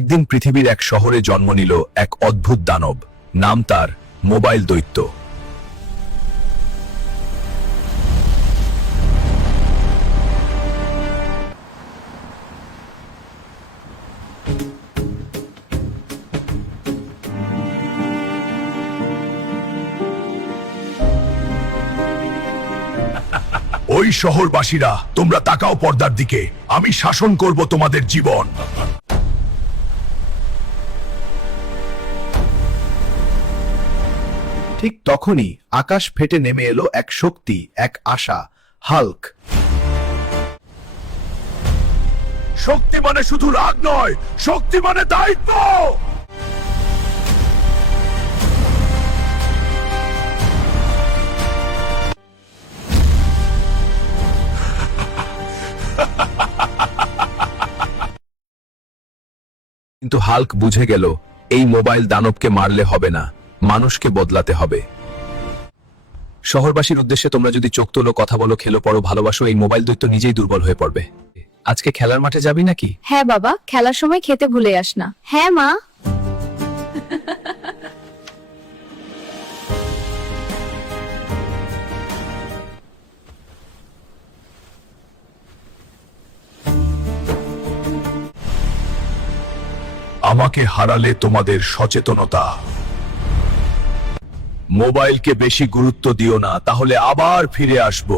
একদিন পৃথিবীর এক শহরে জন্ম নিল এক অদ্ভুত দানব। নাম তার মোবাইল দৈত্য। ওই শহরবাসীরা, তোমরা তাকাও পর্দার দিকে, আমি শাসন করব তোমাদের জীবন। ঠিক তখনই আকাশ ফেটে নেমে এলো এক শক্তি, এক আশা, হাল্ক। শক্তি মানে শুধু রাগ নয়, শক্তি মানে দায়িত্ব। কিন্তু হাল্ক বুঝে গেল, এই মোবাইল দানবকে মারলে হবে না, মানুষকে বদলাতে হবে। শহরবাসীর উদ্দেশ্যে, তোমরা যদি চোখ তোলো, কথা বলো, খেলো, পড়ো, ভালোবাসো, এই মোবাইল দৈত্য নিজেই দুর্বল হয়ে পড়বে। আজকে খেলার মাঠে যাবি নাকি? হ্যাঁ বাবা, খেলার সময় খেতে ভুলে যাস না। হ্যাঁ মা। আমাকে হারালে তোমাদের সচেতনতা। মোবাইলকে বেশি গুরুত্ব দিও না, তাহলে আবার ফিরে আসব।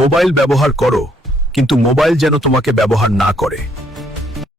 মোবাইল ব্যবহার করো, কিন্তু মোবাইল যেন তোমাকে ব্যবহার না করে।